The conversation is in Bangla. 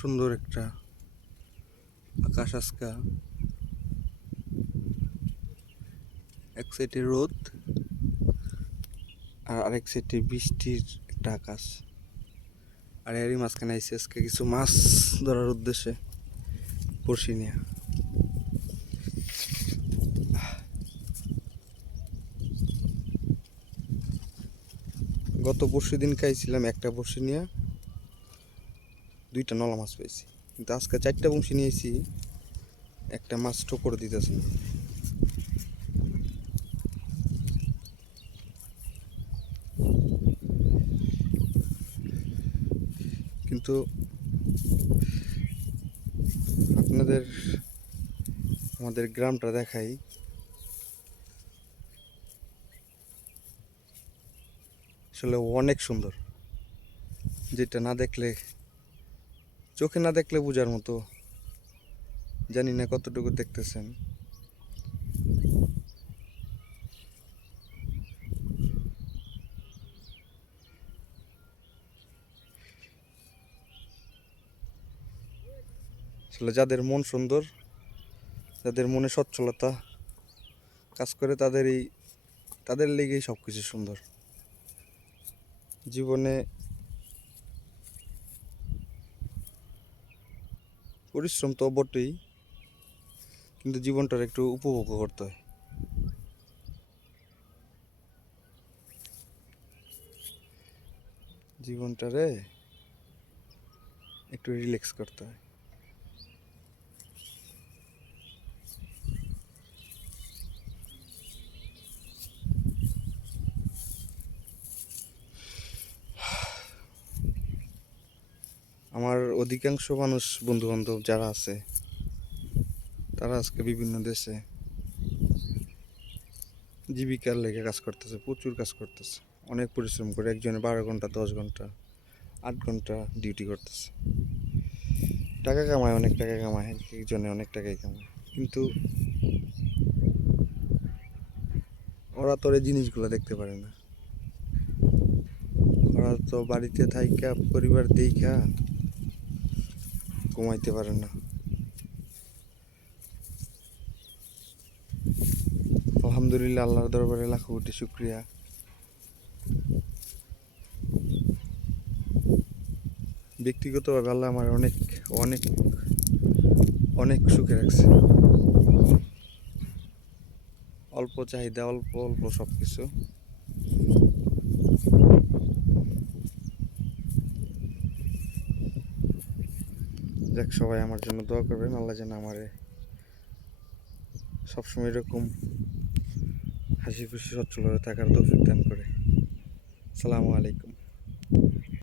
সুন্দর একটা আকাশ আজকা, এক সাইডে রোদ আর আরেক সাইডে বৃষ্টির একটা আকাশ। আর এরই মাঝখানে আইসি আজকে কিছু মাছ ধরার উদ্দেশ্যে বড়শি নিয়ে। গত পরশু দিন খাইছিলাম একটা বড়শি নিয়ে 2টা নলা মাছ পাইছি, কিন্তু আজকে 4টা বড়শি নিয়েছি, একটা মাছ ঠোকর দিতেছে না। কিন্তু আপনাদের আমাদের গ্রামটা দেখাই, আসলে অনেক সুন্দর, যেটা না দেখলে, চোখে না দেখলে বোঝার মতো। জানি না কতটুকু দেখতেছেন। আসলে যাদের মন সুন্দর, যাদের মনে সচ্ছলতা কাজ করে, তাদের লেগেই সব কিছু সুন্দর। জীবনে পরিশ্রম তো বটেই, কিন্তু জীবনটার একটু উপভোগ করতে হয়। জীবনটারে একটু রিল্যাক্স করতে হয়। আমার অধিকাংশ মানুষ, বন্ধু বান্ধব যারা আছে, তারা আজকে বিভিন্ন দেশে জীবিকার লেগে কাজ করতেছে, প্রচুর কাজ করতেছে, অনেক পরিশ্রম করে। একজনে 12 ঘন্টা, 10 ঘন্টা, 8 ঘন্টা ডিউটি করতেছে, টাকা কামায়, অনেক টাকা কামায়, একজনে অনেক টাকাই কামায়। কিন্তু ওরা তো এই জিনিসগুলো দেখতে পারে না। ওরা তো বাড়িতে থাইকা পরিবার দেইখা ঘুমাইতে পারে না। আলহামদুলিল্লাহ, আল্লাহর দরবারে লাখো কোটি শুকরিয়া। ব্যক্তিগতভাবে আল্লাহ আমার অনেক অনেক অনেক সুখে রাখছে। অল্প চাহিদা, অল্প অল্প সব কিছু। যাক, সবাই আমার জন্য দোয়া করবেন, আল্লাহ যেন আমারে সবসময় এরকম হাসি খুশি সচ্ছলভাবে থাকার তৌফিক দান করে। আসসালামু আলাইকুম।